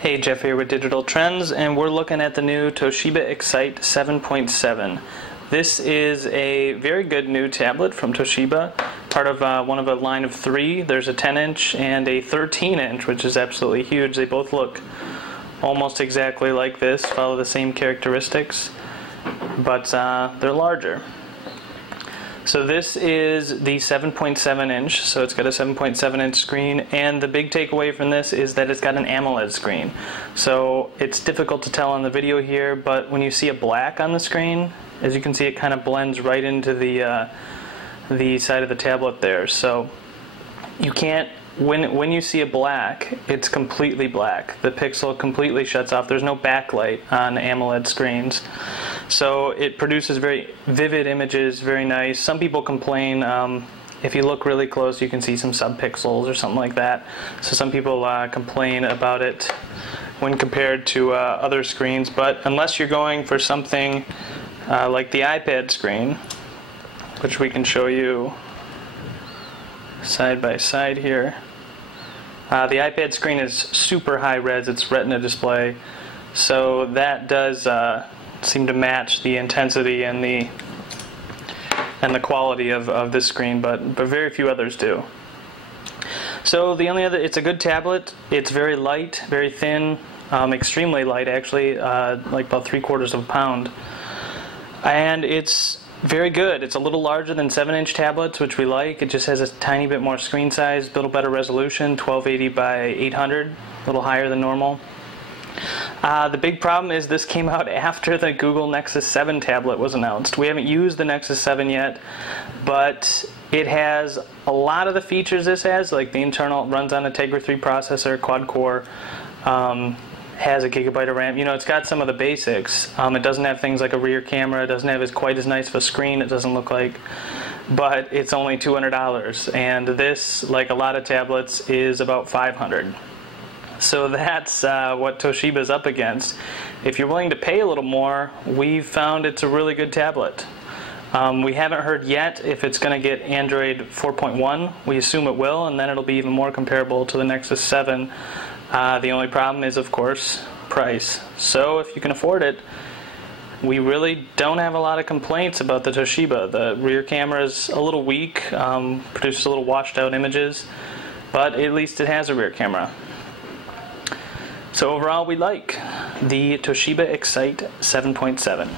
Hey, Jeff here with Digital Trends, and we're looking at the new Toshiba Excite 7.7. This is a very good new tablet from Toshiba, part of one of a line of 3. There's a 10-inch and a 13-inch, which is absolutely huge. They both look almost exactly like this, follow the same characteristics, but they're larger. So this is the 7.7 inch, so it's got a 7.7 inch screen, and the big takeaway from this is that it's got an AMOLED screen. So it's difficult to tell on the video here, but when you see a black on the screen, as you can see, it kind of blends right into the side of the tablet there. So you can't, when you see a black, it's completely black. The pixel completely shuts off. There's no backlight on AMOLED screens. So it produces very vivid images, very nice. Some people complain, if you look really close you can see some subpixels or something like that. So some people complain about it when compared to other screens, but unless you're going for something like the iPad screen, which we can show you side by side here. The iPad screen is super high res, it's Retina display, so that does seem to match the intensity and the quality of this screen, but very few others do. So the only other, it's a good tablet. It's very light, very thin, extremely light actually, like about 3/4 of a pound, and it's very good. It's a little larger than 7-inch tablets, which we like. It just has a tiny bit more screen size, a little better resolution, 1280 by 800, a little higher than normal. The big problem is this came out after the Google Nexus 7 tablet was announced. We haven't used the Nexus 7 yet, but it has a lot of the features this has, like the internal, runs on a Tegra 3 processor, quad-core, has a gigabyte of RAM. You know, it's got some of the basics. It doesn't have things like a rear camera, it doesn't have quite as nice of a screen, it doesn't look like, but it's only $200, and this, like a lot of tablets, is about $500. So that's what Toshiba's up against. If you're willing to pay a little more, we've found it's a really good tablet. We haven't heard yet if it's going to get Android 4.1. We assume it will, and then it'll be even more comparable to the Nexus 7. The only problem is, of course, price. So if you can afford it, we really don't have a lot of complaints about the Toshiba. The rear camera is a little weak, produces a little washed out images, but at least it has a rear camera. So overall, we like the Toshiba Excite 7.7.